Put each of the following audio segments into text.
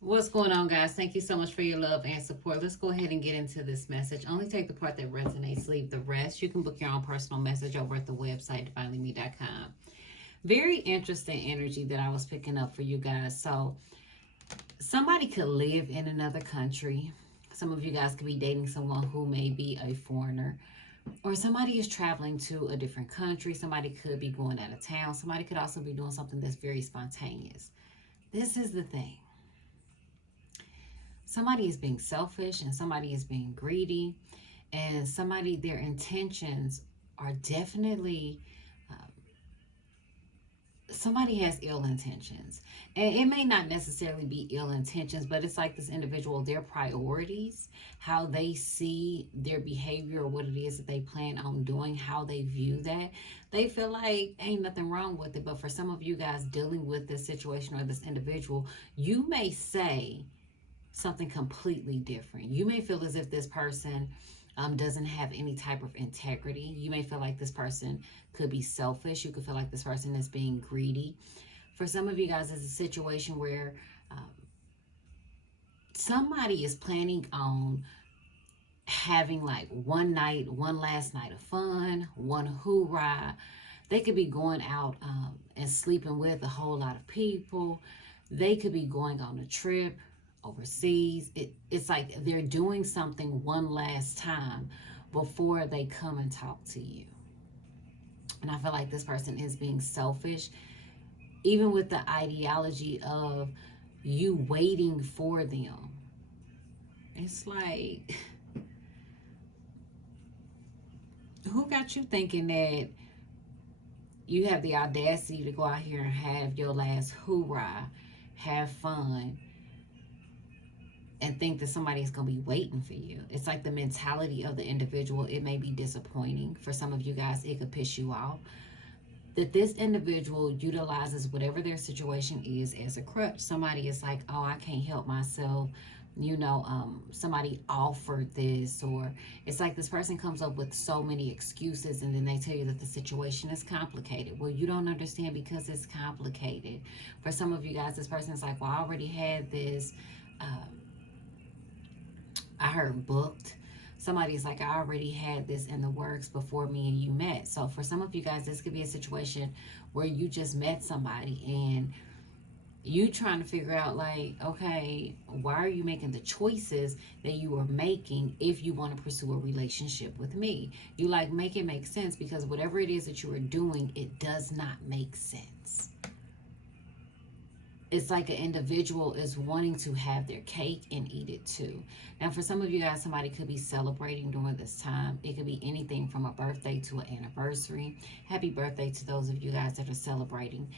What's going on, guys? Thank you so much for your love and support. Let's go ahead and get into this message. Only take the part that resonates, leave the rest. You can book your own personal message over at the website, divinelyme.com. Very interesting energy that I was picking up for you guys. So, somebody could live in another country. Some of you guys could be dating someone who may be a foreigner, or somebody is traveling to a different country. Somebody could be going out of town. Somebody could also be doing something that's very spontaneous. This is the thing. Somebody is being selfish and somebody is being greedy, and somebody, their intentions are definitely, somebody has ill intentions. And it may not necessarily be ill intentions, but it's like this individual, their priorities, how they see their behavior or what it is that they plan on doing, how they view that. They feel like ain't nothing wrong with it. But for some of you guys dealing with this situation or this individual, you may say something completely different. You may feel as if this person doesn't have any type of integrity. You may feel like this person could be selfish. You could feel like this person is being greedy. For some of you guys, it's a situation where somebody is planning on having like one night, one last night of fun, one hoorah. They could be going out and sleeping with a whole lot of people. They could be going on a trip overseas. It's like they're doing something one last time before they come and talk to you. And I feel like this person is being selfish, even with the ideology of you waiting for them. It's like, who got you thinking that you have the audacity to go out here and have your last hoorah, have fun, and think that somebody is going to be waiting for you? It's like the mentality of the individual. It may be disappointing. For some of you guys, it could piss you off that this individual utilizes whatever their situation is as a crutch. Somebody is like, oh, I can't help myself. Somebody offered this, or it's like this person comes up with so many excuses, and then they tell you that the situation is complicated. Well, you don't understand because it's complicated. For some of you guys, this person is like, well, I already had this. I heard booked. Somebody's like, I already had this in the works before me and you met. So for some of you guys, this could be a situation where you just met somebody and you trying to figure out like, okay, why are you making the choices that you are making if you want to pursue a relationship with me? You like, make it make sense, because whatever it is that you are doing, it does not make sense. It's like an individual is wanting to have their cake and eat it too. Now, for some of you guys, somebody could be celebrating during this time. It could be anything from a birthday to an anniversary. Happy birthday to those of you guys that are celebrating.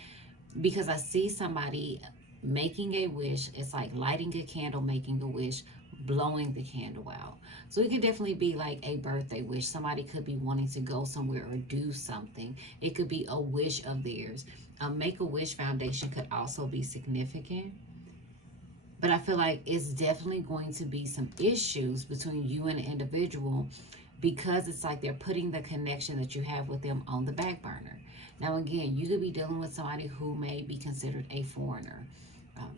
Because I see somebody making a wish. It's like lighting a candle, making a wish, blowing the candle out. So it could definitely be like a birthday wish. Somebody could be wanting to go somewhere or do something. It could be a wish of theirs. Make-A-Wish Foundation could also be significant. But I feel like it's definitely going to be some issues between you and the individual, because it's like they're putting the connection that you have with them on the back burner. Now, again, you could be dealing with somebody who may be considered a foreigner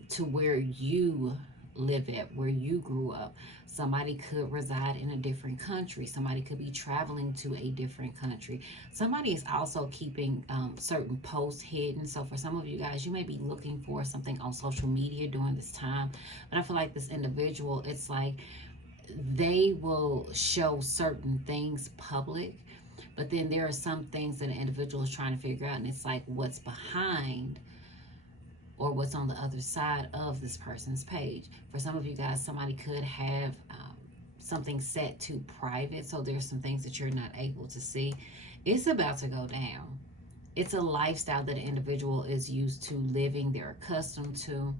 to where you live at, where you grew up. Somebody could reside in a different country. Somebody could be traveling to a different country. Somebody is also keeping certain posts hidden. So for some of you guys, you may be looking for something on social media during this time. But I feel like this individual, it's like they will show certain things public, but then there are some things that an individual is trying to figure out, and it's like what's behind or what's on the other side of this person's page. For some of you guys, somebody could have something set to private, so there's some things that you're not able to see. It's about to go down. It's a lifestyle that an individual is used to living, they're accustomed to.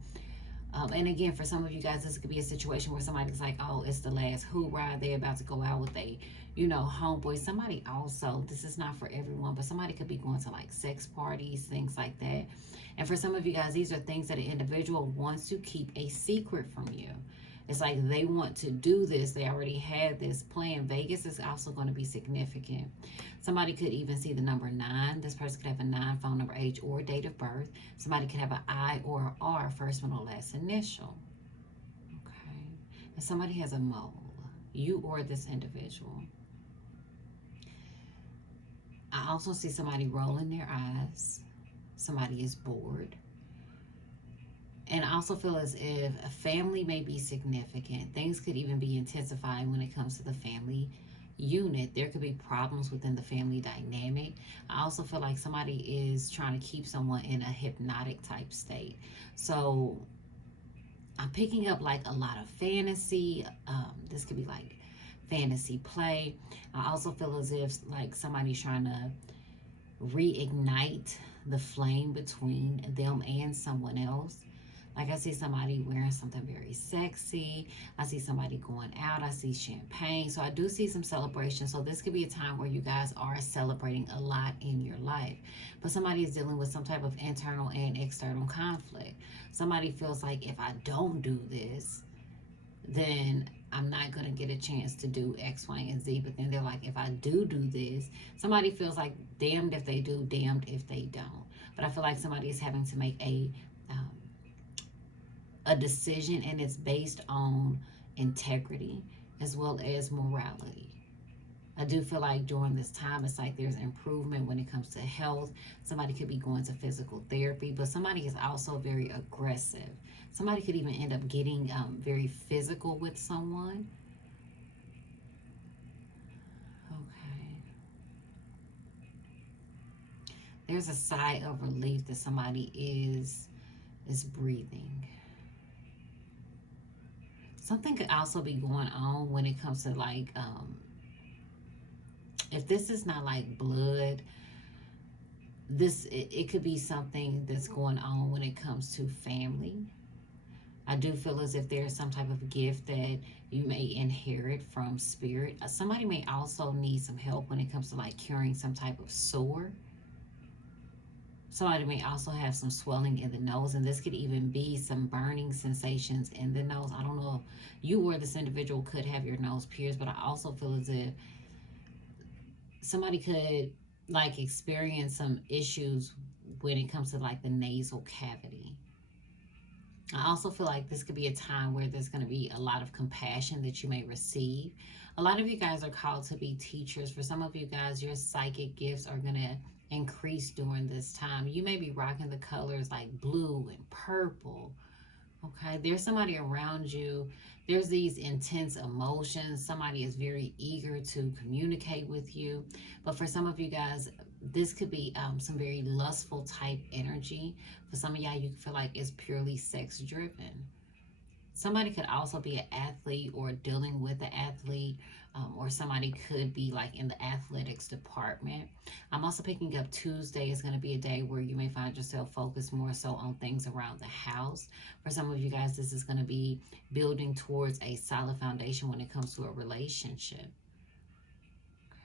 And again, for some of you guys, this could be a situation where somebody's like, oh, it's the last hoorah. They're about to go out with a, homeboy. Somebody also, this is not for everyone, but somebody could be going to like sex parties, things like that. And for some of you guys, these are things that an individual wants to keep a secret from you. It's like they want to do this. They already had this plan. Vegas is also going to be significant. Somebody could even see the number 9. This person could have a 9 phone number, age, or date of birth. Somebody could have an I or an R, first one or last initial. Somebody has a mole, you or this individual. I also see somebody rolling their eyes. Somebody is bored. And I also feel as if a family may be significant. Things could even be intensifying when it comes to the family unit. There could be problems within the family dynamic. I also feel like somebody is trying to keep someone in a hypnotic type state. So I'm picking up like a lot of fantasy. This could be like fantasy play. I also feel as if like somebody's trying to reignite the flame between them and someone else. Like I see somebody wearing something very sexy. I see somebody going out. I see champagne. So I do see some celebration. So this could be a time where you guys are celebrating a lot in your life. But somebody is dealing with some type of internal and external conflict. Somebody feels like if I don't do this, then I'm not going to get a chance to do X, Y, and Z. But then they're like, if I do this, somebody feels like damned if they do, damned if they don't. But I feel like somebody is having to make a decision, and it's based on integrity as well as morality. I do feel like during this time, it's like there's improvement when it comes to health. Somebody could be going to physical therapy, but somebody is also very aggressive. Somebody could even end up getting very physical with someone. Okay. There's a sigh of relief that somebody is breathing. Something could also be going on when it comes to like, if this is not like blood, it could be something that's going on when it comes to family. I do feel as if there's some type of gift that you may inherit from spirit. Somebody may also need some help when it comes to like curing some type of sore. Somebody may also have some swelling in the nose, and this could even be some burning sensations in the nose. I don't know if you or this individual could have your nose pierced, but I also feel as if somebody could like experience some issues when it comes to like the nasal cavity. I also feel like this could be a time where there's going to be a lot of compassion that you may receive. A lot of you guys are called to be teachers. For some of you guys, your psychic gifts are going to increase during this time. You may be rocking the colors like blue and purple. Okay, there's somebody around you. There's these intense emotions. Somebody is very eager to communicate with you. But for some of you guys, this could be some very lustful type energy. For some of y'all, you feel like it's purely sex driven. Somebody could also be an athlete or dealing with an athlete, or somebody could be like in the athletics department. I'm also picking up Tuesday is going to be a day where you may find yourself focused more so on things around the house. For some of you guys, this is going to be building towards a solid foundation when it comes to a relationship.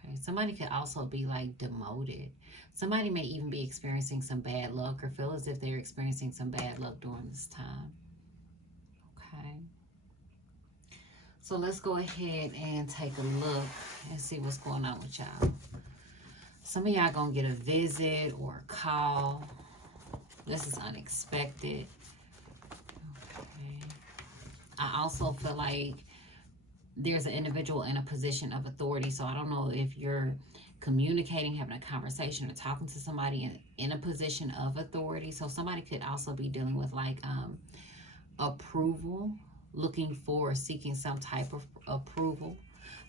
Okay, somebody could also be like demoted. Somebody may even be experiencing some bad luck or feel as if they're experiencing some bad luck during this time. Okay. So let's go ahead and take a look and see what's going on with y'all. Some of y'all gonna get a visit or a call. This is unexpected. Okay. I also feel like there's an individual in a position of authority. So I don't know if you're communicating, having a conversation, or talking to somebody in a position of authority. So somebody could also be dealing with like approval, looking for, seeking some type of approval.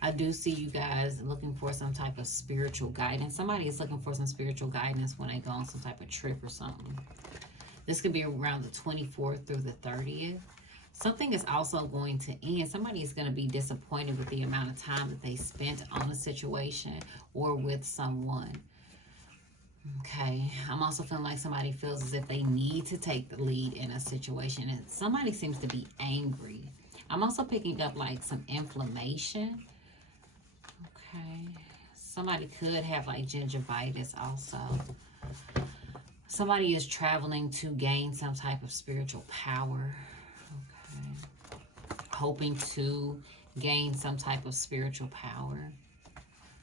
I do see you guys looking for some type of spiritual guidance. Somebody is looking for some spiritual guidance when they go on some type of trip or something. This could be around the 24th through the 30th. Something is also going to end. Somebody is going to be disappointed with the amount of time that they spent on a situation or with someone. Okay, I'm also feeling like somebody feels as if they need to take the lead in a situation, and somebody seems to be angry. I'm also picking up like some inflammation. Okay, somebody could have like gingivitis also. Somebody is traveling to gain some type of spiritual power. Okay, hoping to gain some type of spiritual power.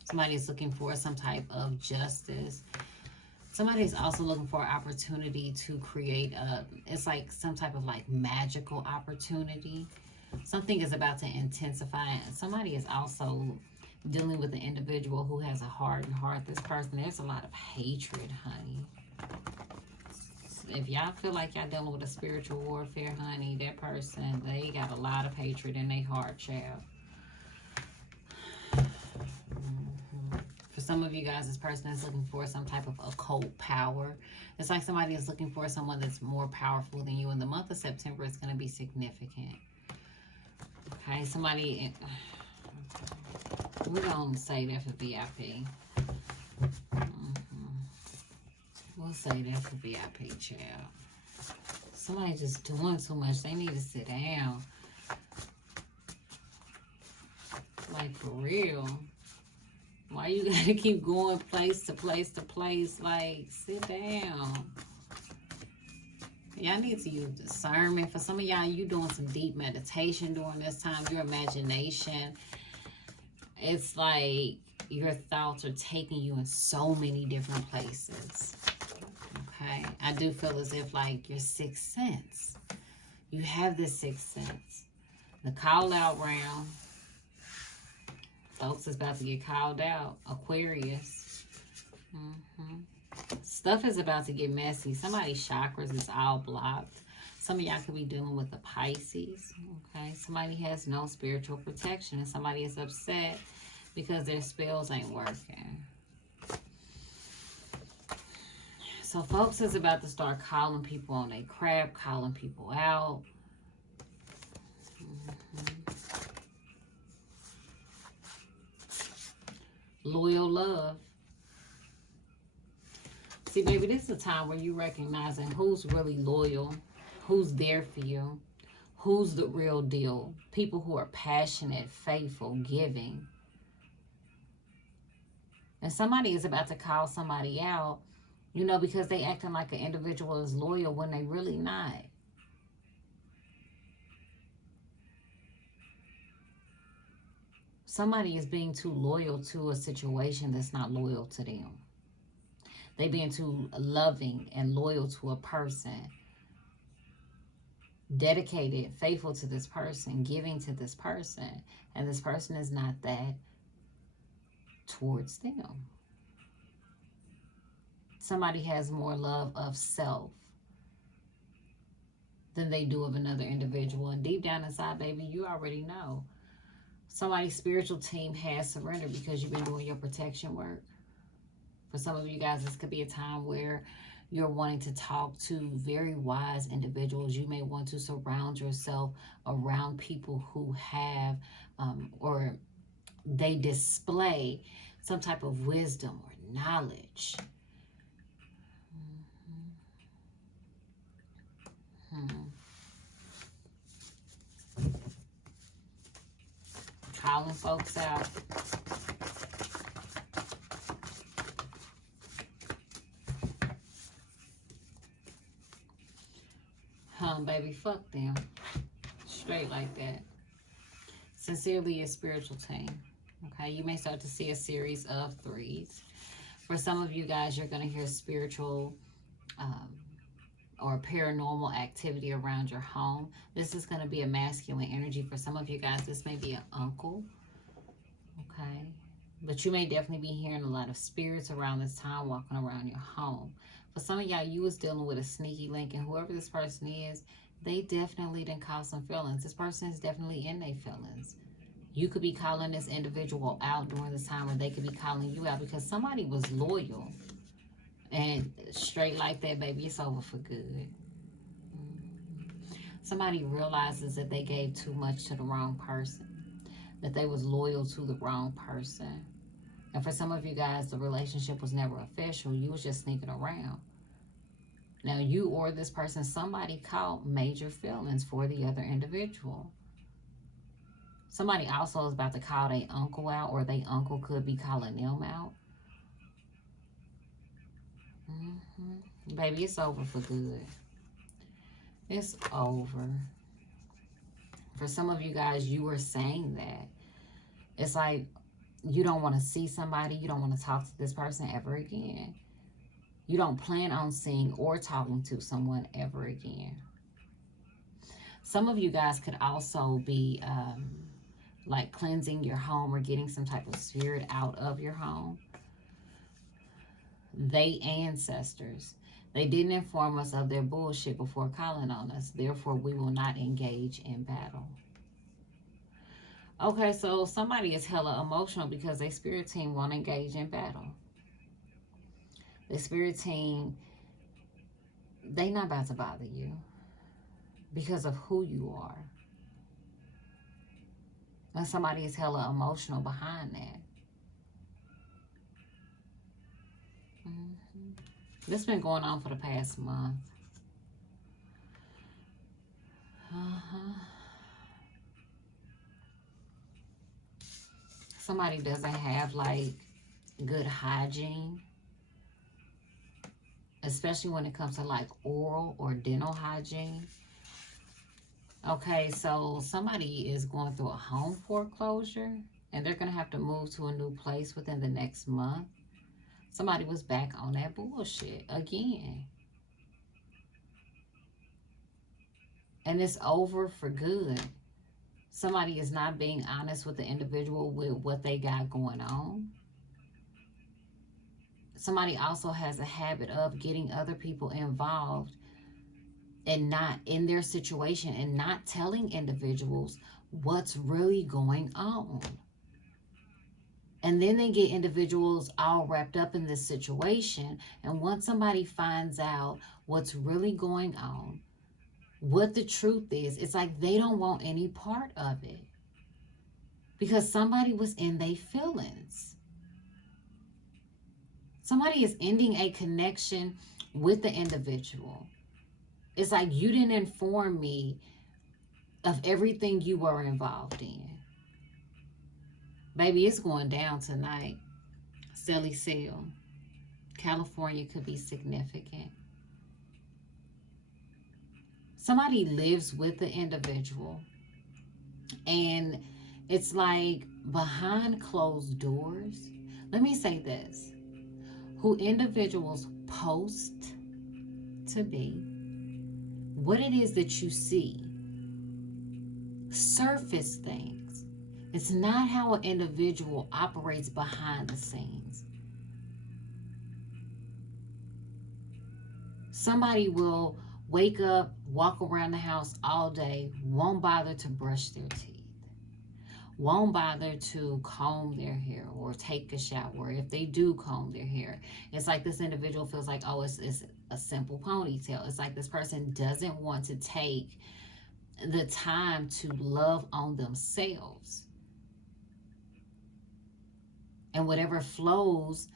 Somebody is looking for some type of justice. Somebody is also looking for an opportunity to create it's like some type of like magical opportunity. Something is about to intensify. And somebody is also dealing with an individual who has a hardened heart. This person, there's a lot of hatred, honey. If y'all feel like y'all dealing with a spiritual warfare, honey, that person, they got a lot of hatred in their heart, child. For some of you guys, this person is looking for some type of occult power. It's like somebody is looking for someone that's more powerful than you. In the month of September, it's going to be significant. Okay, somebody... We're going to say that for VIP. We'll say that for VIP, child. Somebody just doing too much. They need to sit down. Like, for real. Why you gotta keep going place to place to place? Like, sit down. Y'all need to use discernment. For some of y'all, you doing some deep meditation during this time. Your imagination. It's like your thoughts are taking you in so many different places. Okay? I do feel as if, like, your sixth sense. You have this sixth sense. The call out round. Folks is about to get called out. Aquarius. Stuff is about to get messy. Somebody's chakras is all blocked. Some of y'all could be dealing with the Pisces. Okay? Somebody has no spiritual protection. And somebody is upset because their spells ain't working. So folks is about to start calling people on their crap. Calling people out. Loyal love. See, baby, this is a time where you're recognizing who's really loyal, who's there for you, who's the real deal. People who are passionate, faithful, giving. And somebody is about to call somebody out, you know, because they acting like an individual is loyal when they really not. Somebody is being too loyal to a situation that's not loyal to them. They being too loving and loyal to a person. Dedicated, faithful to this person, giving to this person. And this person is not that towards them. Somebody has more love of self than they do of another individual. And deep down inside, baby, you already know. Somebody's spiritual team has surrendered because you've been doing your protection work. For some of you guys, this could be a time where you're wanting to talk to very wise individuals. You may want to surround yourself around people who have or they display some type of wisdom or knowledge. Calling folks out. Baby, fuck them. Straight like that. Sincerely, your spiritual team. Okay, you may start to see a series of threes. For some of you guys, you're going to hear spiritual or paranormal activity around your home. This is going to be a masculine energy. For some of you guys, this may be an uncle. Okay, but you may definitely be hearing a lot of spirits around this time walking around your home. For some of y'all, you was dealing with a sneaky link, and whoever this person is, they definitely didn't cause some feelings. This person is definitely in their feelings. You could be calling this individual out during this time, or they could be calling you out because somebody was loyal. And straight like that, baby, it's over for good. Somebody realizes that they gave too much to the wrong person, that they was loyal to the wrong person. And for some of you guys, the relationship was never official. You was just sneaking around. Now, you or this person, somebody caught major feelings for the other individual. Somebody also is about to call their uncle out, or their uncle could be calling them out. Baby, it's over for good. It's over. For some of you guys, you were saying that. It's like you don't want to see somebody. You don't want to talk to this person ever again. You don't plan on seeing or talking to someone ever again. Some of you guys could also be like cleansing your home or getting some type of spirit out of your home. They ancestors. They didn't inform us of their bullshit before calling on us. Therefore, we will not engage in battle. Okay, so somebody is hella emotional because their spirit team won't engage in battle. The spirit team, they not about to bother you because of who you are. And somebody is hella emotional behind that. This has been going on for the past month. Somebody doesn't have like good hygiene, especially when it comes to like oral or dental hygiene. Okay, so somebody is going through a home foreclosure and they're going to have to move to a new place within the next month. Somebody was back on that bullshit again. And it's over for good. Somebody is not being honest with the individual with what they got going on. Somebody also has a habit of getting other people involved and not in their situation and not telling individuals what's really going on. And then they get individuals all wrapped up in this situation. And once somebody finds out what's really going on, what the truth is, it's like they don't want any part of it. Because somebody was in their feelings. Somebody is ending a connection with the individual. It's like you didn't inform me of everything you were involved in. Baby, it's going down tonight. Silly Seal. California could be significant. Somebody lives with the individual. And it's like behind closed doors. Let me say this. Who individuals post to be, what it is that you see, surface things. It's not how an individual operates behind the scenes. Somebody will wake up, walk around the house all day, won't bother to brush their teeth, won't bother to comb their hair or take a shower. If they do comb their hair, it's like this individual feels like, oh, it's a simple ponytail. It's like this person doesn't want to take the time to love on themselves. And whatever flows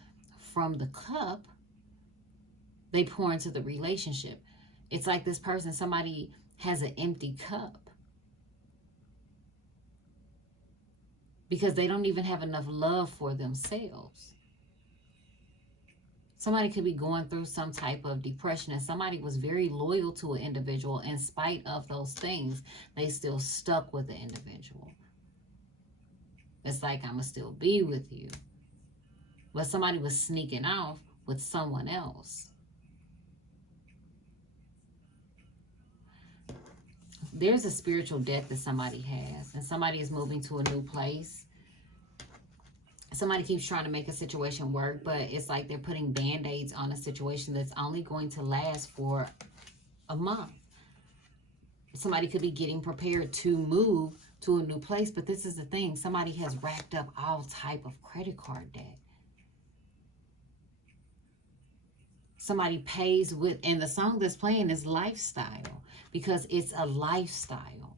from the cup, they pour into the relationship. It's like this person, somebody has an empty cup because they don't even have enough love for themselves. Somebody could be going through some type of depression and somebody was very loyal to an individual. In spite of those things, they still stuck with the individual. It's like, I'm going to still be with you. But somebody was sneaking off with someone else. There's a spiritual debt that somebody has, and somebody is moving to a new place. Somebody keeps trying to make a situation work, but it's like they're putting band-aids on a situation that's only going to last for a month. Somebody could be getting prepared to move to a new place, but this is the thing. Somebody has racked up all type of credit card debt. Somebody pays with, and the song that's playing is Lifestyle, because it's a lifestyle.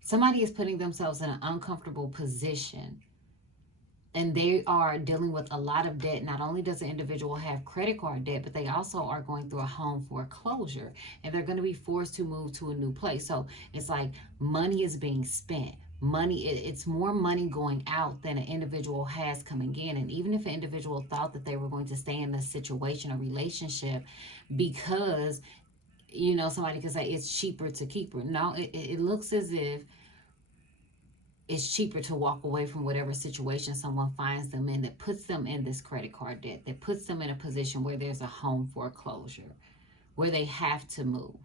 Somebody is putting themselves in an uncomfortable position, and they are dealing with a lot of debt. Not only does the individual have credit card debt, but they also are going through a home foreclosure, and they're going to be forced to move to a new place. So it's like money is being spent. Money, it's more money going out than an individual has coming in. And even if an individual thought that they were going to stay in this situation or relationship because, you know, somebody could say it's cheaper to keep her. No, it looks as if it's cheaper to walk away from whatever situation someone finds them in that puts them in this credit card debt, that puts them in a position where there's a home foreclosure. where they have to move.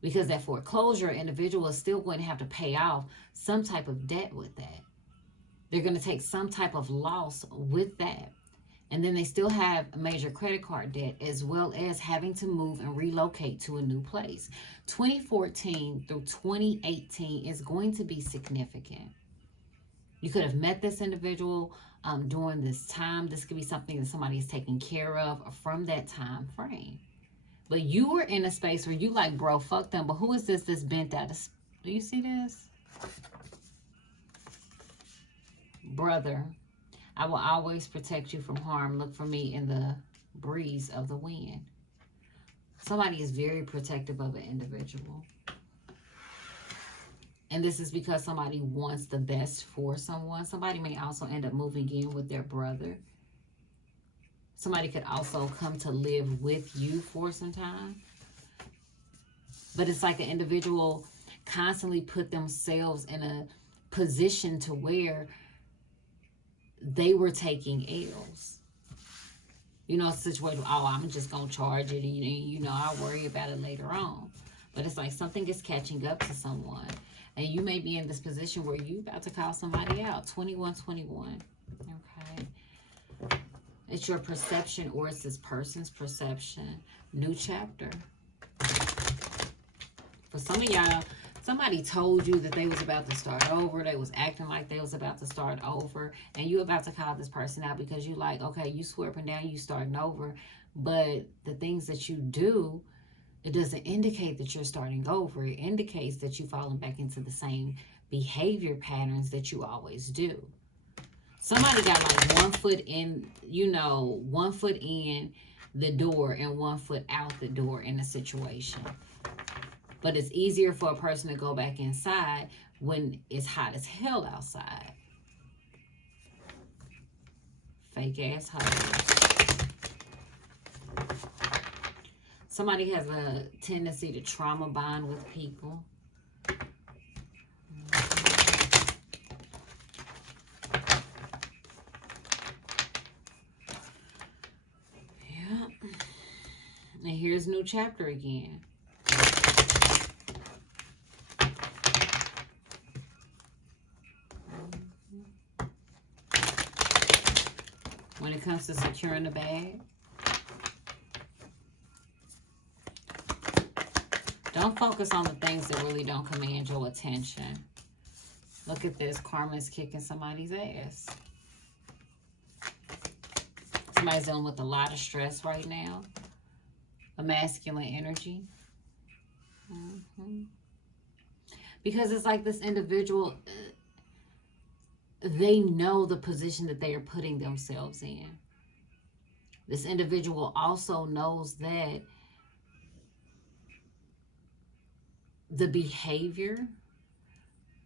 Because that foreclosure individual is still going to have to pay off some type of debt with that. They're going to take some type of loss with that. And then they still have major credit card debt, as well as having to move and relocate to a new place. 2014 through 2018 is going to be significant. You could have met this individual during this time. This could be something that somebody is taking care of from that time frame. But you were in a space where you like, bro, fuck them. But who is this that's bent out of... Do you see this? Brother, I will always protect you from harm. Look for me in the breeze of the wind. Somebody is very protective of an individual. And this is because somebody wants the best for someone. Somebody may also end up moving in with their brother. Somebody could also come to live with you for some time. But it's like an individual constantly put themselves in a position to where they were taking L's. You know, a situation, oh, I'm just going to charge it, and you know, I'll worry about it later on. But it's like something is catching up to someone. And you may be in this position where you about to call somebody out. 2121. Okay. It's your perception, or it's this person's perception. New chapter. For some of y'all, somebody told you that they was about to start over. They was acting like they was about to start over. And you about to call this person out because you like, okay, you swear up and down you starting over. But the things that you do, it doesn't indicate that you're starting over. It indicates that you've fallen back into the same behavior patterns that you always do. Somebody got like 1 foot in, you know, 1 foot in the door and 1 foot out the door in a situation. But it's easier for a person to go back inside when it's hot as hell outside. Fake ass hoes. Somebody has a tendency to trauma bond with people. Yeah. And here's new chapter again. When it comes to securing the bag, don't focus on the things that really don't command your attention. Look at this. Karma is kicking somebody's ass. Somebody's dealing with a lot of stress right now. A masculine energy. Because it's like this individual, they know the position that they are putting themselves in. This individual also knows that the behavior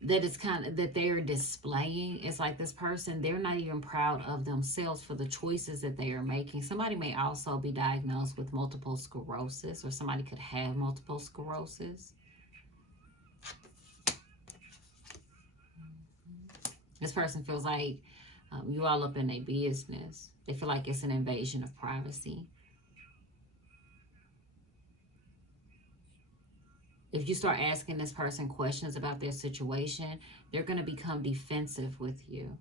that is that they're displaying, it's like this person, they're not even proud of themselves for the choices that they are making. Somebody may also be diagnosed with multiple sclerosis, or somebody could have multiple sclerosis. This person feels like you all up in their business. They feel like it's an invasion of privacy. If you start asking this person questions about their situation, they're going to become defensive with you.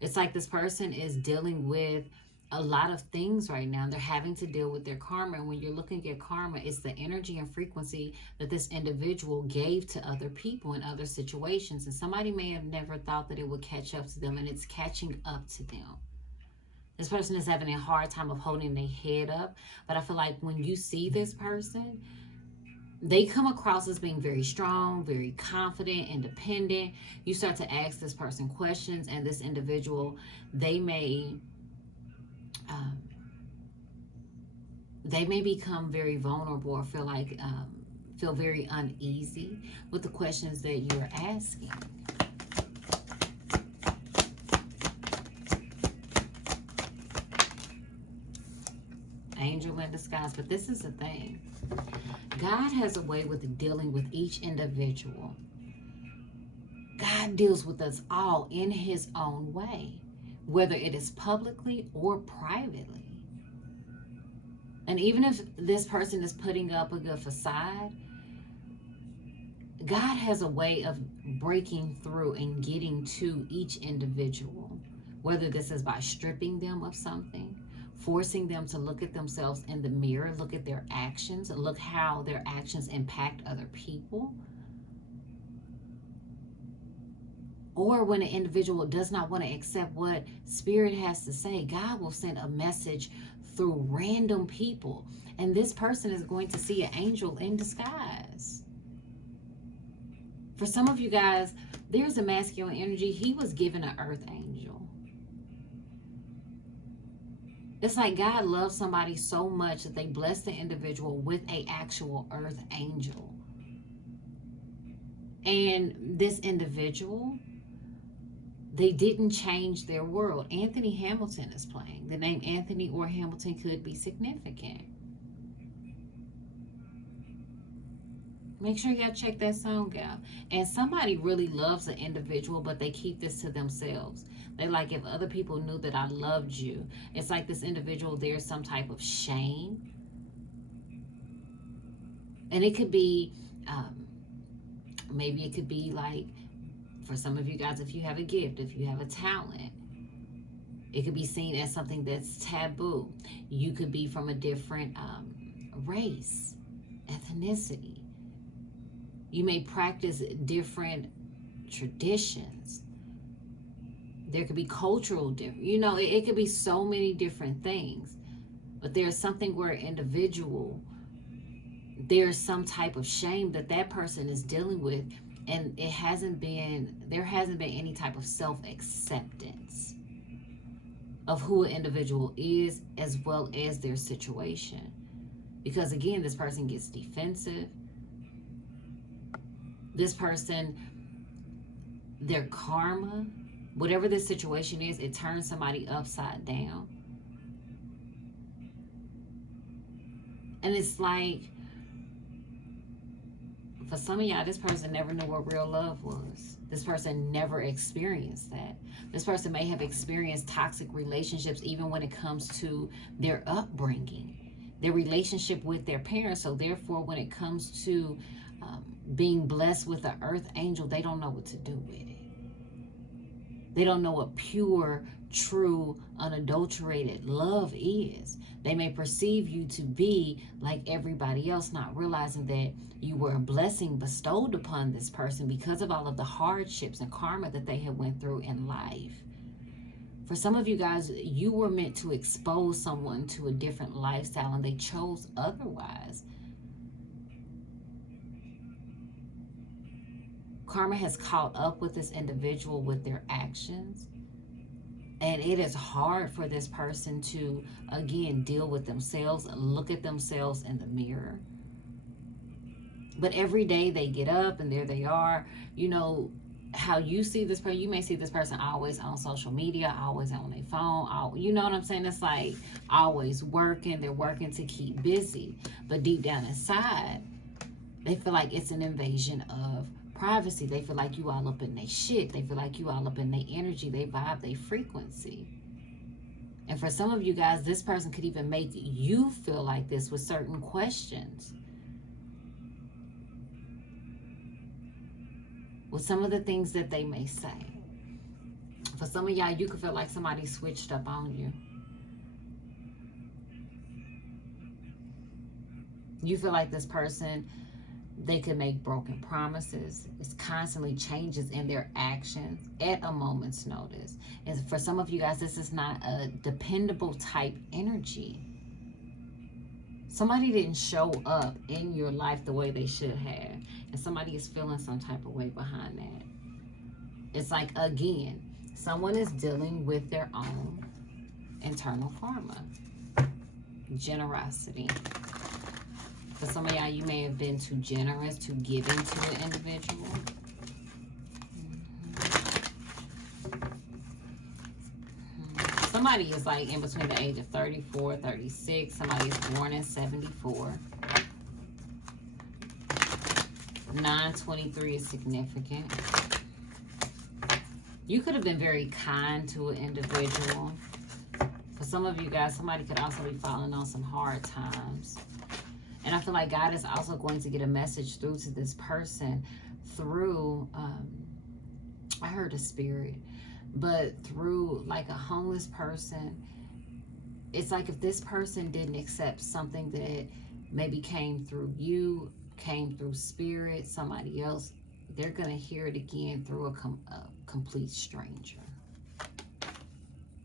It's like this person is dealing with a lot of things right now. They're having to deal with their karma. And when you're looking at karma, it's the energy and frequency that this individual gave to other people in other situations. And somebody may have never thought that it would catch up to them, and it's catching up to them. This person is having a hard time of holding their head up. But I feel like when you see this person, they come across as being very strong, very confident, independent. You start to ask this person questions, and this individual, they may become very vulnerable, or feel very uneasy with the questions that you're asking. Angel in disguise. But this is the thing. God has a way with dealing with each individual. God deals with us all in his own way, whether it is publicly or privately. And even if this person is putting up a good facade, God has a way of breaking through and getting to each individual, whether this is by stripping them of something, forcing them to look at themselves in the mirror, look at their actions, look how their actions impact other people. Or when an individual does not want to accept what Spirit has to say, God will send a message through random people. And this person is going to see an angel in disguise. For some of you guys, there's a masculine energy. He was given an earth angel. It's like God loves somebody so much that they bless the individual with an actual earth angel. And this individual, they didn't change their world. Anthony Hamilton is playing. The name Anthony or Hamilton could be significant. Make sure y'all check that song out. And somebody really loves an individual, but they keep this to themselves. They like, if other people knew that I loved you. It's like this individual, there's some type of shame. And it could be, maybe it could be like, for some of you guys, if you have a gift, if you have a talent, it could be seen as something that's taboo. You could be from a different race, ethnicity. You may practice different traditions. There could be cultural difference. You know, it could be so many different things. But there's something where an individual, there's some type of shame that that person is dealing with. And there hasn't been any type of self-acceptance of who an individual is as well as their situation. Because again, this person gets defensive. This person, their karma, whatever this situation is, it turns somebody upside down. And it's like, for some of y'all, this person never knew what real love was. This person never experienced that. This person may have experienced toxic relationships even when it comes to their upbringing, their relationship with their parents. So therefore, when it comes to being blessed with an earth angel, they don't know what to do with it. They don't know what pure, true, unadulterated love is. They may perceive you to be like everybody else, not realizing that you were a blessing bestowed upon this person because of all of the hardships and karma that they have went through in life. For some of you guys, you were meant to expose someone to a different lifestyle and they chose otherwise. Karma has caught up with this individual with their actions. And it is hard for this person to, again, deal with themselves, look at themselves in the mirror. But every day they get up and there they are. You know, how you see this person, you may see this person always on social media, always on their phone. You know what I'm saying? It's like always working. They're working to keep busy. But deep down inside, they feel like it's an invasion of privacy. They feel like you all up in their shit. They feel like you all up in their energy, they vibe, they frequency. And for some of you guys, this person could even make you feel like this with certain questions. With some of the things that they may say. For some of y'all, you could feel like somebody switched up on you. You feel like this person, they could make broken promises. It's constantly changes in their actions at a moment's notice. And for some of you guys, this is not a dependable type energy. Somebody didn't show up in your life the way they should have. And somebody is feeling some type of way behind that. It's like, again, someone is dealing with their own internal karma. Generosity. For some of y'all, you may have been too generous, too giving to an individual. Somebody is like in between the age of 34, 36. Somebody is born in 74. 923 is significant. You could have been very kind to an individual. For some of you guys, somebody could also be falling on some hard times. And I feel like God is also going to get a message through to this person through, I heard a spirit, but through like a homeless person. It's like if this person didn't accept something that maybe came through you, came through spirit, somebody else, they're going to hear it again through a complete stranger.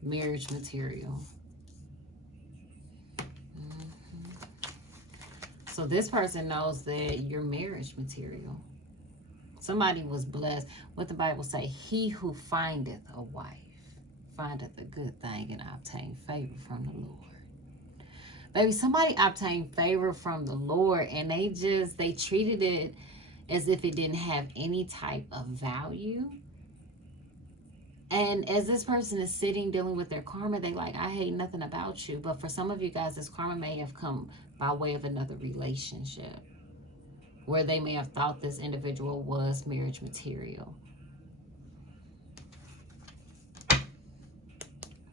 Marriage material. So this person knows that you're marriage material. Somebody was blessed. What the Bible say? He who findeth a wife findeth a good thing and obtain favor from the Lord. Baby, somebody obtained favor from the Lord, and they treated it as if it didn't have any type of value. And as this person is sitting dealing with their karma, they like, I hate nothing about you. But for some of you guys, this karma may have come by way of another relationship, where they may have thought this individual was marriage material.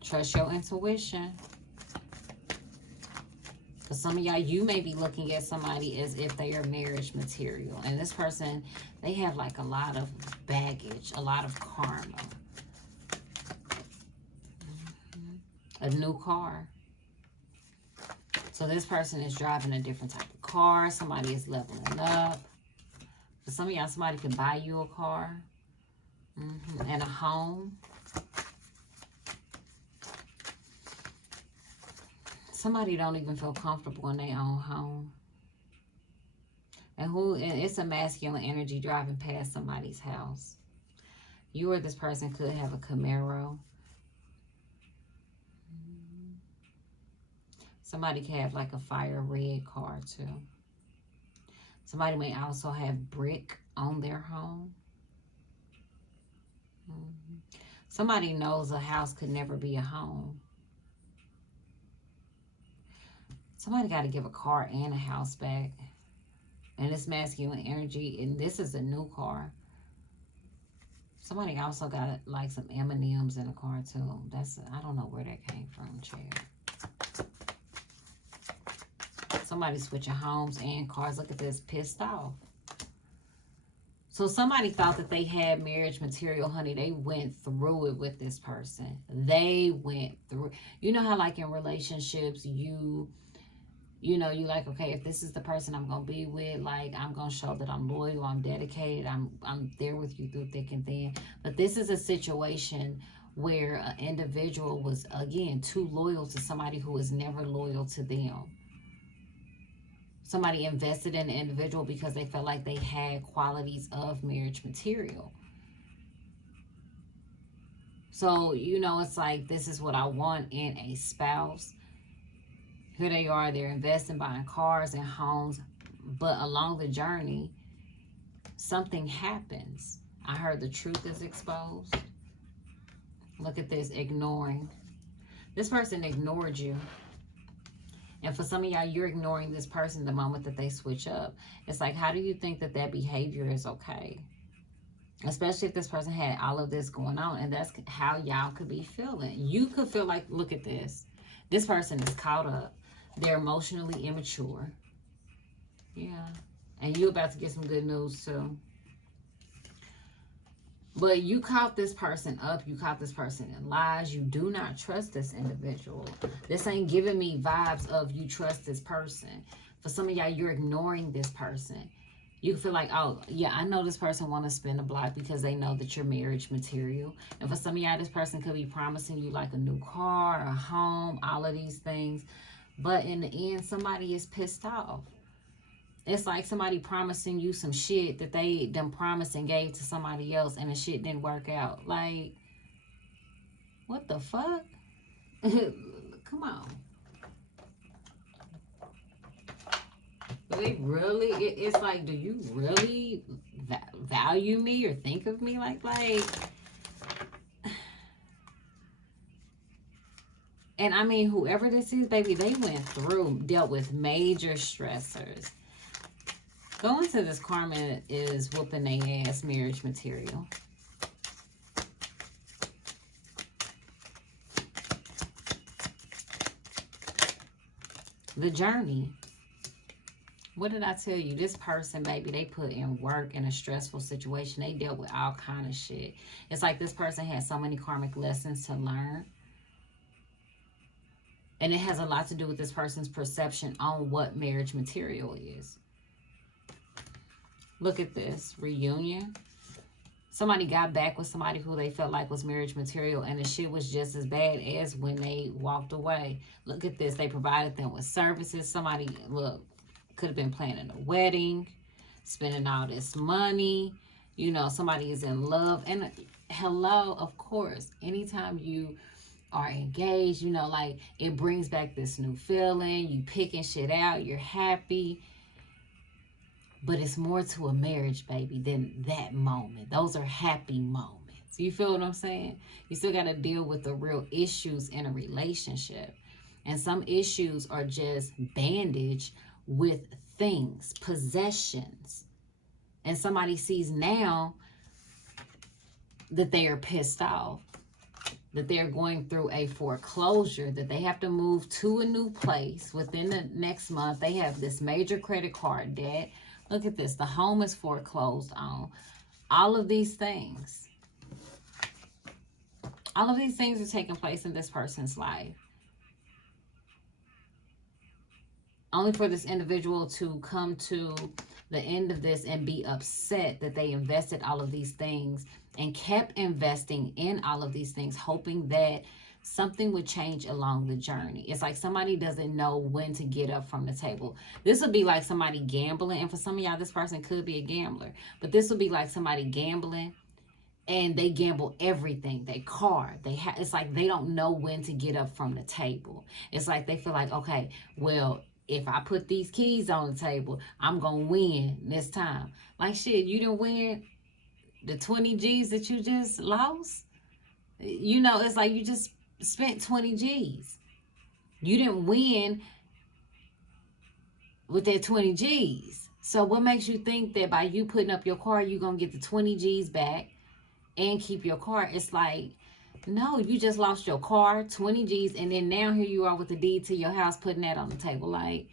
Trust your intuition. For some of y'all, you may be looking at somebody as if they are marriage material. And this person, they have like a lot of baggage, a lot of karma. A new car. So this person is driving a different type of car. Somebody is leveling up. For some of y'all, somebody can buy you a car. And a home. Somebody don't even feel comfortable in their own home. And it's a masculine energy driving past somebody's house. You or this person could have a Camaro. Somebody could have like a fire red car too. Somebody may also have brick on their home. Somebody knows a house could never be a home. Somebody got to give a car and a house back. And it's masculine energy. And this is a new car. Somebody also got like some M&Ms in a car too. I don't know where that came from, Chad. Somebody switching homes and cars. Look at this. Pissed off. So somebody thought that they had marriage material, honey. They went through it with this person. They went through. You know how like in relationships, you like, okay, if this is the person I'm going to be with, like, I'm going to show that I'm loyal, I'm dedicated, I'm there with you through thick and thin. But this is a situation where an individual was, again, too loyal to somebody who was never loyal to them. Somebody invested in an individual because they felt like they had qualities of marriage material. So, it's like, this is what I want in a spouse. Here they are, they're investing, buying cars and homes. But along the journey, something happens. I heard the truth is exposed. Look at this, ignoring. This person ignored you. And for some of y'all, you're ignoring this person the moment that they switch up. It's like, how do you think that behavior is okay? Especially if this person had all of this going on. And that's how y'all could be feeling. You could feel like, look at this. This person is caught up. They're emotionally immature. Yeah. And you're about to get some good news too. But you caught this person up. You caught this person in lies. You do not trust this individual. This ain't giving me vibes of you trust this person. For some of y'all, you're ignoring this person. You feel like, oh, yeah, I know this person want to spin the block because they know that you're marriage material. And for some of y'all, this person could be promising you like a new car, a home, all of these things. But in the end, somebody is pissed off. It's like somebody promising you some shit that they done promised and gave to somebody else and the shit didn't work out. Like, what the fuck? Come on. Do they really? It's like, do you really value me or think of me like? And I mean, whoever this is, baby, they went through, dealt with major stressors. Going to this karma is whooping their ass, marriage material. The journey. What did I tell you? This person, baby, they put in work in a stressful situation. They dealt with all kind of shit. It's like this person had so many karmic lessons to learn. And it has a lot to do with this person's perception on what marriage material is. Look at this. Reunion. Somebody got back with somebody who they felt like was marriage material, and the shit was just as bad as when they walked away. Look at this. They provided them with services. Somebody, look, could have been planning a wedding, spending all this money. You know, somebody is in love. And hello, of course, anytime you are engaged, you know, like, it brings back this new feeling. You picking shit out. You're happy. But it's more to a marriage, baby, than that moment. Those are happy moments. You feel what I'm saying? You still got to deal with the real issues in a relationship. And some issues are just bandaged with things, possessions. And somebody sees now that they are pissed off, that they're going through a foreclosure, that they have to move to a new place within the next month. They have this major credit card debt. Look at this. The home is foreclosed on. All of these things. All of these things are taking place in this person's life. Only for this individual to come to the end of this and be upset that they invested all of these things and kept investing in all of these things, hoping that something would change along the journey. It's like somebody doesn't know when to get up from the table. This would be like somebody gambling. And for some of y'all, this person could be a gambler. But this would be like somebody gambling, and they gamble everything. They car. It's like they don't know when to get up from the table. It's like they feel like, okay, well, if I put these keys on the table, I'm going to win this time. Like, shit, you didn't win the 20 G's that you just lost. You know, it's like you just spent 20 G's. You didn't win with that 20 G's. So what makes you think that by you putting up your car, you're going to get the 20 G's back and keep your car? It's like, no, you just lost your car, 20 G's, and then now here you are with the deed to your house, putting that on the table. Like,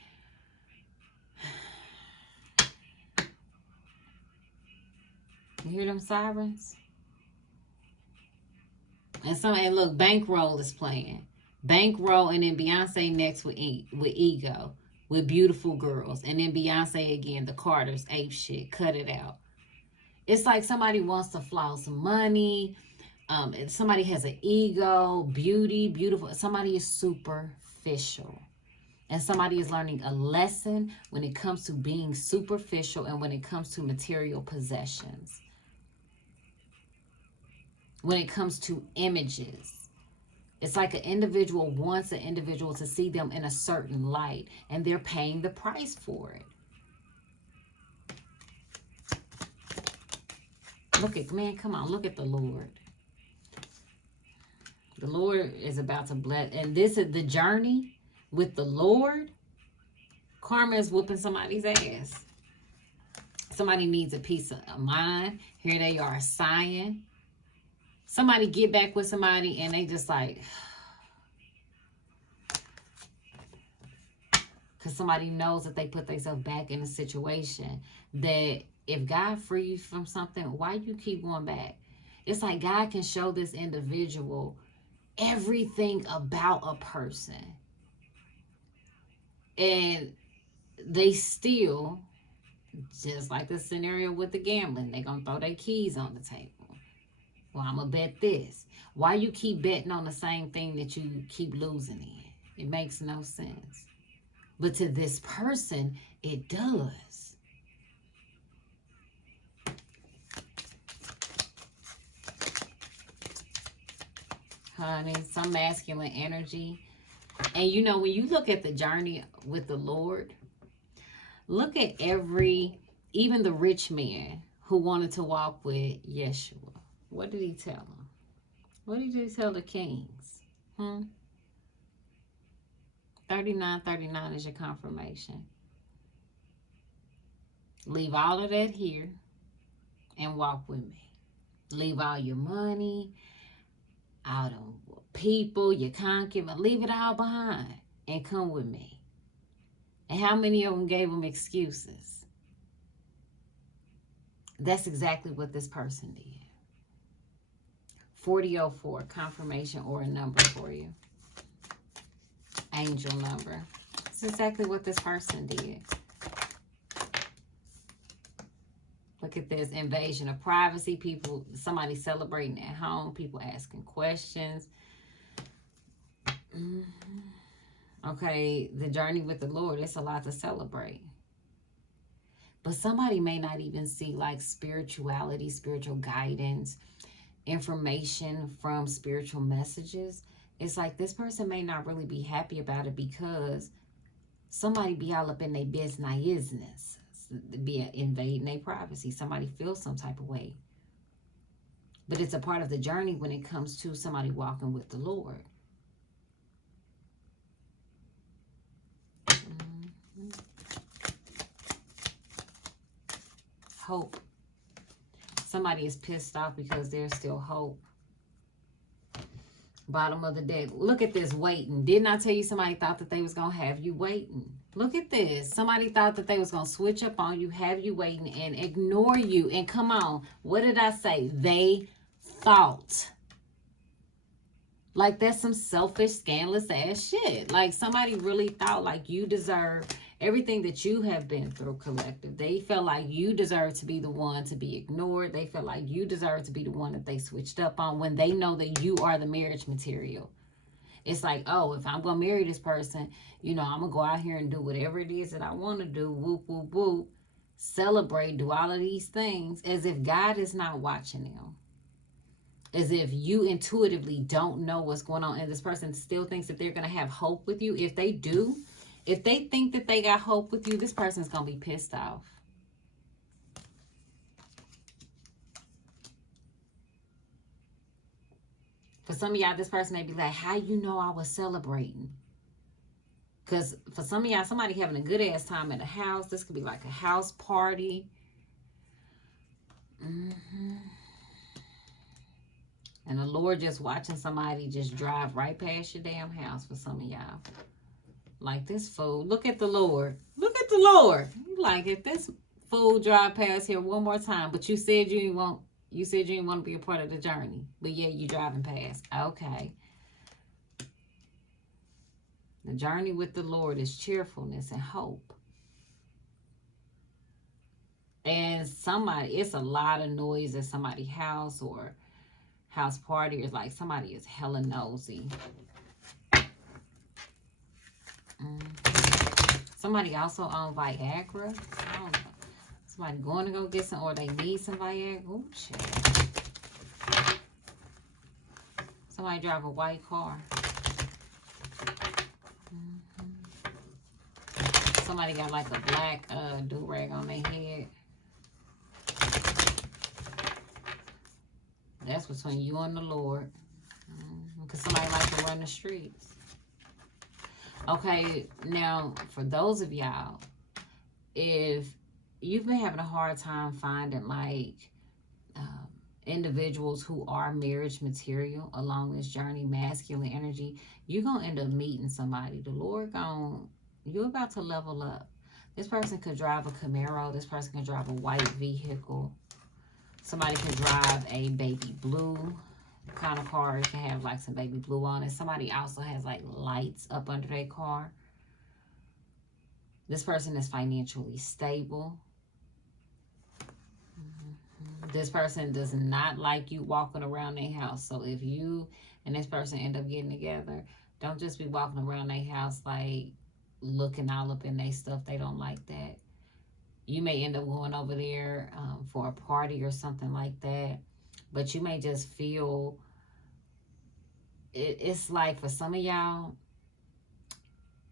you hear them sirens? And look, Bankroll is playing. Bankroll, and then Beyonce next with Ego, with Beautiful Girls. And then Beyonce again, the Carters, ape shit, cut it out. It's like somebody wants to floss money. Somebody has an ego, beauty, beautiful. Somebody is superficial. And somebody is learning a lesson when it comes to being superficial and when it comes to material possessions. When it comes to images. It's like an individual wants an individual to see them in a certain light, and they're paying the price for it. Look at, man, come on, look at the Lord. The Lord is about to bless, and this is the journey with the Lord. Karma is whooping somebody's ass. Somebody needs a peace of mind. Here they are sighing. Somebody get back with somebody and they just like, because somebody knows that they put themselves back in a situation that if God free you from something, why you keep going back? It's like God can show this individual everything about a person, and they still, just like the scenario with the gambling, they're going to throw their keys on the table. Well, I'm going to bet this. Why you keep betting on the same thing that you keep losing in? It makes no sense. But to this person, it does. Honey, some masculine energy. And you know, when you look at the journey with the Lord, look at even the rich man who wanted to walk with Yeshua. What did he tell them? What did he tell the kings? 3939 is your confirmation. Leave all of that here and walk with me. Leave all your money, all the people, your concubine, leave it all behind and come with me. And how many of them gave them excuses? That's exactly what this person did. 4004, confirmation or a number for you. Angel number. That's exactly what this person did. Look at this, invasion of privacy. People, somebody celebrating at home. People asking questions. Okay, the journey with the Lord, it's a lot to celebrate. But somebody may not even see like spirituality, spiritual guidance, information from spiritual messages. It's like this person may not really be happy about it because somebody be all up in their business, be invading their privacy. Somebody feels some type of way. But it's a part of the journey when it comes to somebody walking with the Lord. Hope. Somebody is pissed off because there's still hope. Bottom of the deck. Look at this, waiting. Didn't I tell you somebody thought that they was going to have you waiting? Look at this. Somebody thought that they was going to switch up on you, have you waiting, and ignore you. And come on, what did I say? They thought. Like, that's some selfish, scandalous ass shit. Like, somebody really thought like you deserve everything that you have been through, collective. They felt like you deserve to be the one to be ignored. They felt like you deserve to be the one that they switched up on when they know that you are the marriage material. It's like, oh, if I'm going to marry this person, you know, I'm going to go out here and do whatever it is that I want to do. Whoop, whoop, whoop. Celebrate, do all of these things as if God is not watching them. As if you intuitively don't know what's going on. And this person still thinks that they're going to have hope with you. If they do, if they think that they got hope with you, this person's going to be pissed off. For some of y'all, this person may be like, how you know I was celebrating? Because for some of y'all, somebody having a good ass time at a house. This could be like a house party. And the Lord just watching somebody just drive right past your damn house for some of y'all. Like this fool. Look at the Lord. Look at the Lord. Like, if this fool drive past here one more time, but you said you didn't want to be a part of the journey. But yeah, you driving past. Okay. The journey with the Lord is cheerfulness and hope. And it's a lot of noise at somebody's house or house party. It's like somebody is hella nosy. Somebody also on Viagra. I don't know. Somebody going to go get some, or they need some Viagra. Oh, shit. Somebody drive a white car. Somebody got like a black do-rag on their head. That's between you and the Lord. Because somebody like to run the streets. Okay, now for those of y'all, if you've been having a hard time finding like individuals who are marriage material along this journey, masculine energy, you're going to end up meeting somebody. The Lord you're about to level up. This person could drive a Camaro. This person can drive a white vehicle. Somebody can drive a baby blue kind of car. It can have like some baby blue on it. Somebody also has like lights up under their car. This person is financially stable. This person does not like you walking around their house. So if you and this person end up getting together, don't just be walking around their house like looking all up in their stuff. They don't like that. You may end up going over there for a party or something like that. But you may just feel, it's like for some of y'all,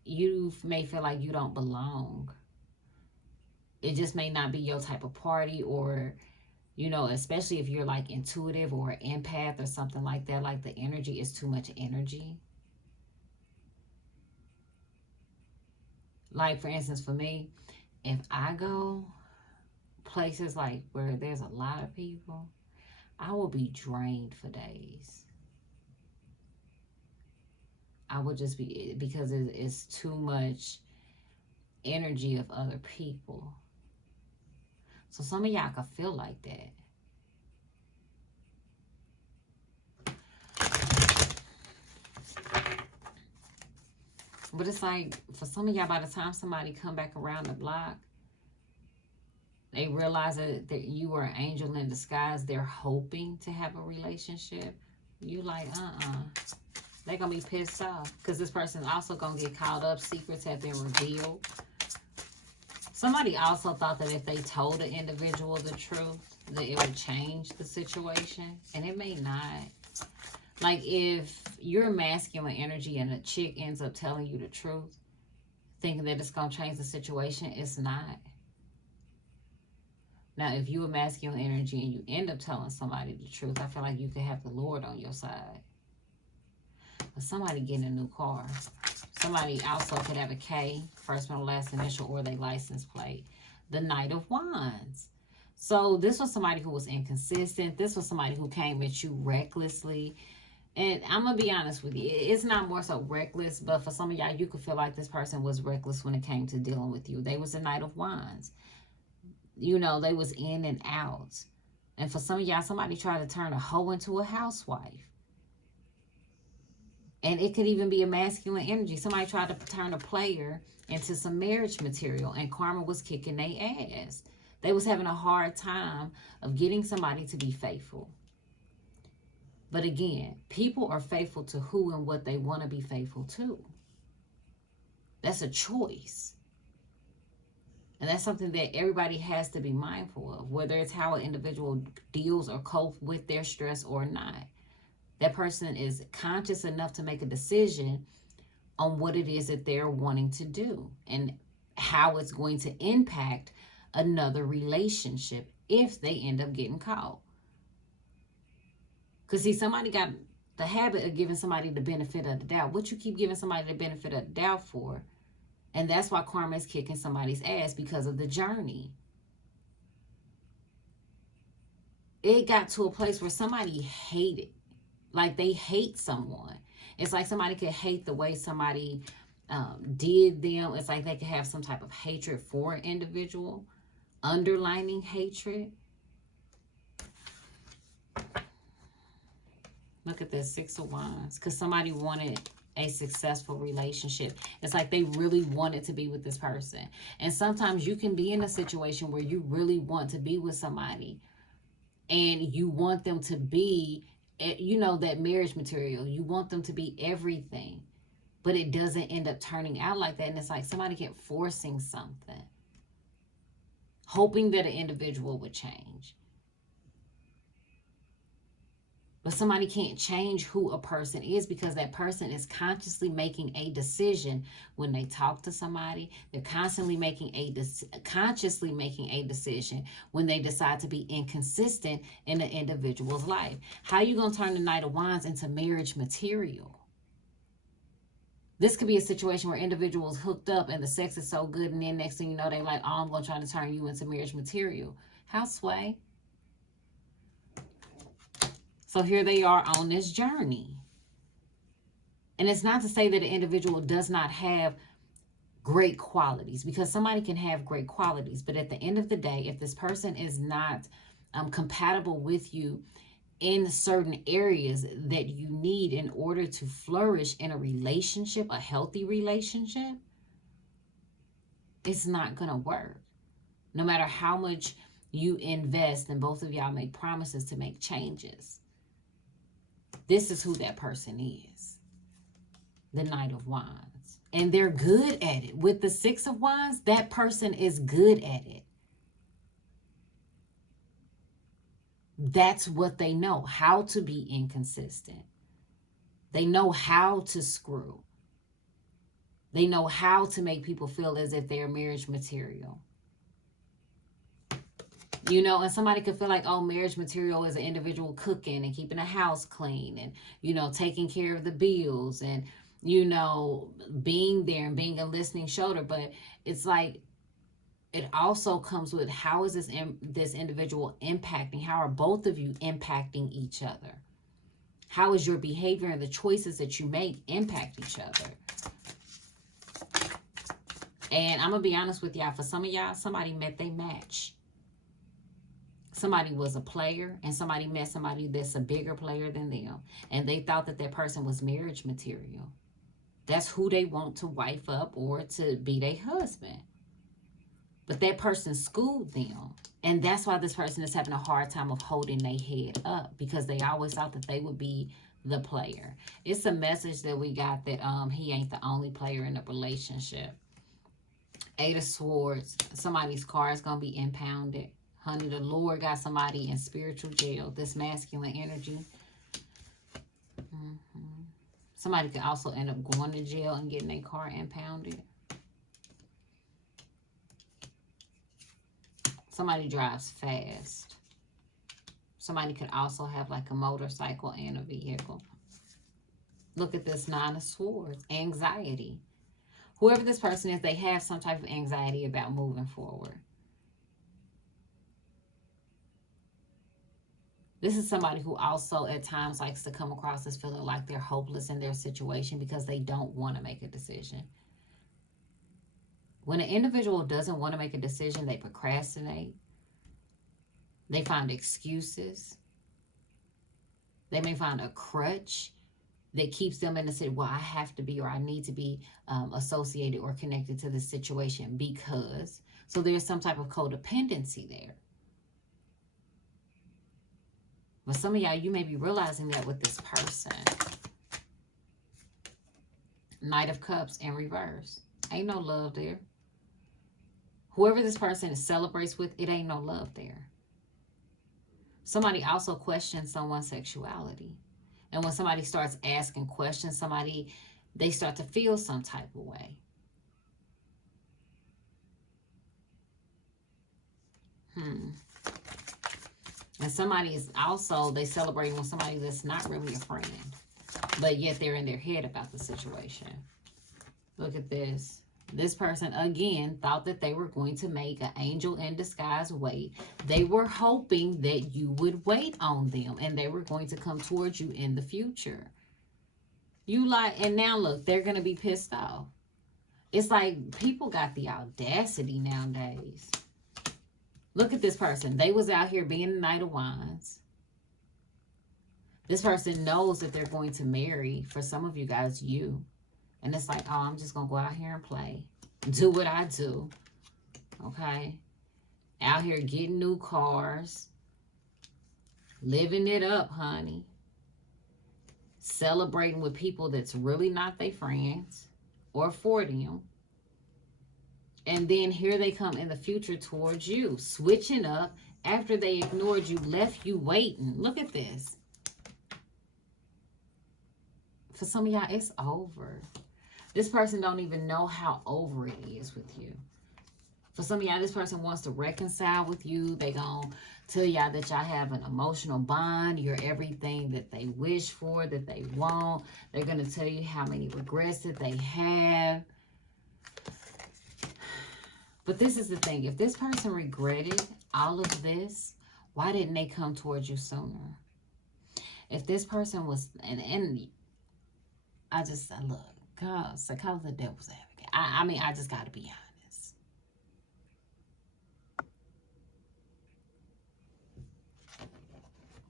you may feel like you don't belong. It just may not be your type of party, or, you know, especially if you're like intuitive or an empath or something like that, like the energy is too much energy. Like, for instance, for me, if I go places like where there's a lot of people, I will be drained for days. I would just be, because it's too much energy of other people. So some of y'all can feel like that. But it's like, for some of y'all, by the time somebody come back around the block, they realize that you are an angel in disguise. They're hoping to have a relationship. You like, they're going to be pissed off. Because this person also going to get caught up. Secrets have been revealed. Somebody also thought that if they told the individual the truth, that it would change the situation. And it may not. Like, if you're masculine energy and a chick ends up telling you the truth, thinking that it's going to change the situation, it's not. Now, if you're a masculine energy and you end up telling somebody the truth, I feel like you could have the Lord on your side. But somebody getting a new car. Somebody also could have a K, first, middle, last initial, or their license plate. The Knight of Wands. So this was somebody who was inconsistent. This was somebody who came at you recklessly. And I'm going to be honest with you. It's not more so reckless, but for some of y'all, you could feel like this person was reckless when it came to dealing with you. They was the Knight of Wands. You know, they was in and out. And for some of y'all, somebody tried to turn a hoe into a housewife. And it could even be a masculine energy. Somebody tried to turn a player into some marriage material, and karma was kicking their ass. They was having a hard time of getting somebody to be faithful. But again, people are faithful to who and what they want to be faithful to. That's a choice. And that's something that everybody has to be mindful of, whether it's how an individual deals or copes with their stress or not. That person is conscious enough to make a decision on what it is that they're wanting to do and how it's going to impact another relationship if they end up getting caught. Because, see, somebody got the habit of giving somebody the benefit of the doubt. What you keep giving somebody the benefit of the doubt for? And that's why karma is kicking somebody's ass, because of the journey. It got to a place where somebody hated. Like, they hate someone. It's like somebody could hate the way somebody did them. It's like they could have some type of hatred for an individual. Underlining hatred. Look at this, Six of Wands. Because somebody wanted a successful relationship. It's like they really wanted to be with this person. And sometimes you can be in a situation where you really want to be with somebody. And you want them to be, you know, that marriage material. You want them to be everything. But it doesn't end up turning out like that. And it's like somebody kept forcing something. Hoping that an individual would change. But somebody can't change who a person is, because that person is consciously making a decision when they talk to somebody. They're constantly making consciously making a decision when they decide to be inconsistent in the individual's life. How are you going to turn the Knight of Wands into marriage material? This could be a situation where individuals hooked up and the sex is so good, and then next thing you know, they like, oh, I'm going to try to turn you into marriage material. How sway? So here they are on this journey. And it's not to say that an individual does not have great qualities, because somebody can have great qualities. But at the end of the day, if this person is not compatible with you in certain areas that you need in order to flourish in a relationship, a healthy relationship, it's not going to work. No matter how much you invest and both of y'all make promises to make changes. This is who that person is. The Knight of Wands. And they're good at it. With the Six of Wands, that person is good at it. That's what they know. How to be inconsistent. They know how to screw. They know how to make people feel as if they're marriage material. You know, and somebody could feel like, oh, marriage material is an individual cooking and keeping a house clean and, you know, taking care of the bills and, you know, being there and being a listening shoulder. But it's like, it also comes with, how is this individual impacting? How are both of you impacting each other? How is your behavior and the choices that you make impact each other? And I'm going to be honest with y'all. For some of y'all, somebody met their match. Somebody was a player, and somebody met somebody that's a bigger player than them. And they thought that person was marriage material. That's who they want to wife up or to be their husband. But that person schooled them. And that's why this person is having a hard time of holding their head up, because they always thought that they would be the player. It's a message that we got that he ain't the only player in the relationship. 8 of Swords. Somebody's car is going to be impounded. Honey, the Lord got somebody in spiritual jail. This masculine energy. Somebody could also end up going to jail and getting their car impounded. Somebody drives fast. Somebody could also have like a motorcycle and a vehicle. Look at this 9 of Swords. Anxiety. Whoever this person is, they have some type of anxiety about moving forward. This is somebody who also at times likes to come across as feeling like they're hopeless in their situation because they don't want to make a decision. When an individual doesn't want to make a decision, they procrastinate. They find excuses. They may find a crutch that keeps them in the situation, well, I have to be or I need to be associated or connected to this situation because. So there's some type of codependency there. But some of y'all, you may be realizing that with this person. Knight of Cups in reverse. Ain't no love there. Whoever this person celebrates with, it ain't no love there. Somebody also questions someone's sexuality. And when somebody starts asking questions, they start to feel some type of way. And somebody is also, they celebrating with somebody that's not really a friend. But yet they're in their head about the situation. Look at this. This person, again, thought that they were going to make an angel in disguise wait. They were hoping that you would wait on them. And they were going to come towards you in the future. And now look, they're going to be pissed off. It's like people got the audacity nowadays. Look at this person. They was out here being the Knight of Wands. This person knows that they're going to marry, for some of you guys, you. And it's like, oh, I'm just going to go out here and play. Do what I do. Okay? Out here getting new cars. Living it up, honey. Celebrating with people that's really not their friends or for them. And then here they come in the future towards you. Switching up after they ignored you, left you waiting. Look at this. For some of y'all, it's over. This person don't even know how over it is with you. For some of y'all, this person wants to reconcile with you. They gonna tell y'all that y'all have an emotional bond. You're everything that they wish for, that they want. They're gonna tell you how many regrets that they have. But this is the thing. If this person regretted all of this, why didn't they come towards you sooner? If this person was, and look, God, call the devil's advocate. I mean, I just got to be honest.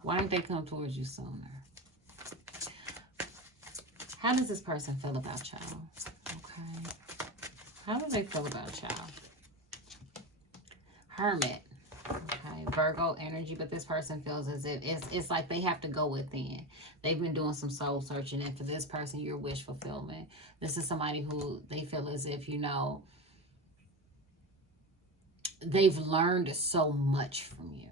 Why didn't they come towards you sooner? How does this person feel about y'all? Okay. How do they feel about y'all? Hermit. Okay, Virgo energy, but this person feels as if it's like they have to go within. They've been doing some soul searching, and for this person, your wish fulfillment. This is somebody who they feel as if, they've learned so much from you.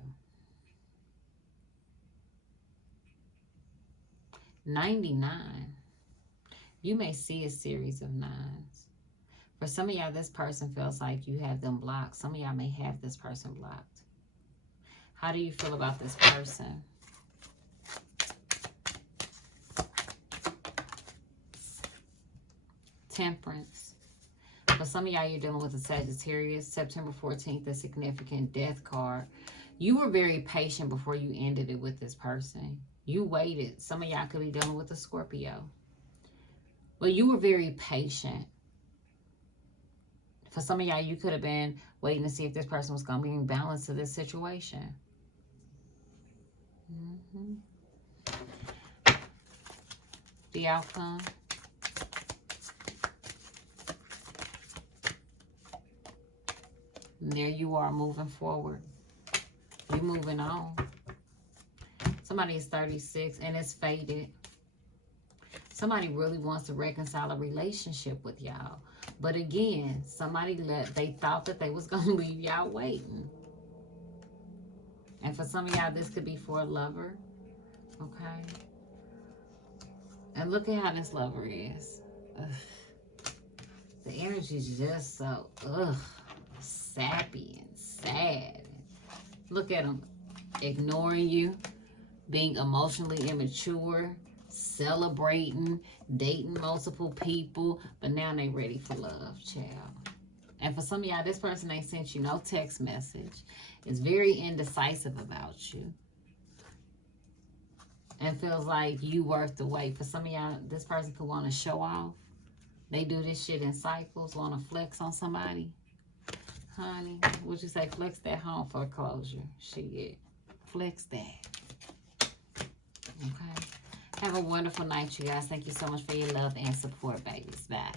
99. You may see a series of 9s. For some of y'all, this person feels like you have them blocked. Some of y'all may have this person blocked. How do you feel about this person? Temperance. For some of y'all, you're dealing with a Sagittarius. September 14th, the significant death card. You were very patient before you ended it with this person. You waited. Some of y'all could be dealing with a Scorpio. But you were very patient. For some of y'all, you could have been waiting to see if this person was going to bring balance to this situation. The outcome. And there you are, moving forward. You're moving on. Somebody is 36 and it's faded. Somebody really wants to reconcile a relationship with y'all. But again, they thought that they was going to leave y'all waiting. And for some of y'all, this could be for a lover. Okay? And look at how this lover is. Ugh. The energy is just so, sappy and sad. Look at them ignoring you, being emotionally immature, celebrating, dating multiple people, but now they ready for love, child. And for some of y'all, this person ain't sent you no text message. Is very indecisive about you. And feels like you worth the wait. For some of y'all, this person could want to show off. They do this shit in cycles, want to flex on somebody. Honey, would you say flex that home foreclosure? Shit. Flex that. Okay. Have a wonderful night, you guys. Thank you so much for your love and support, babies. Bye.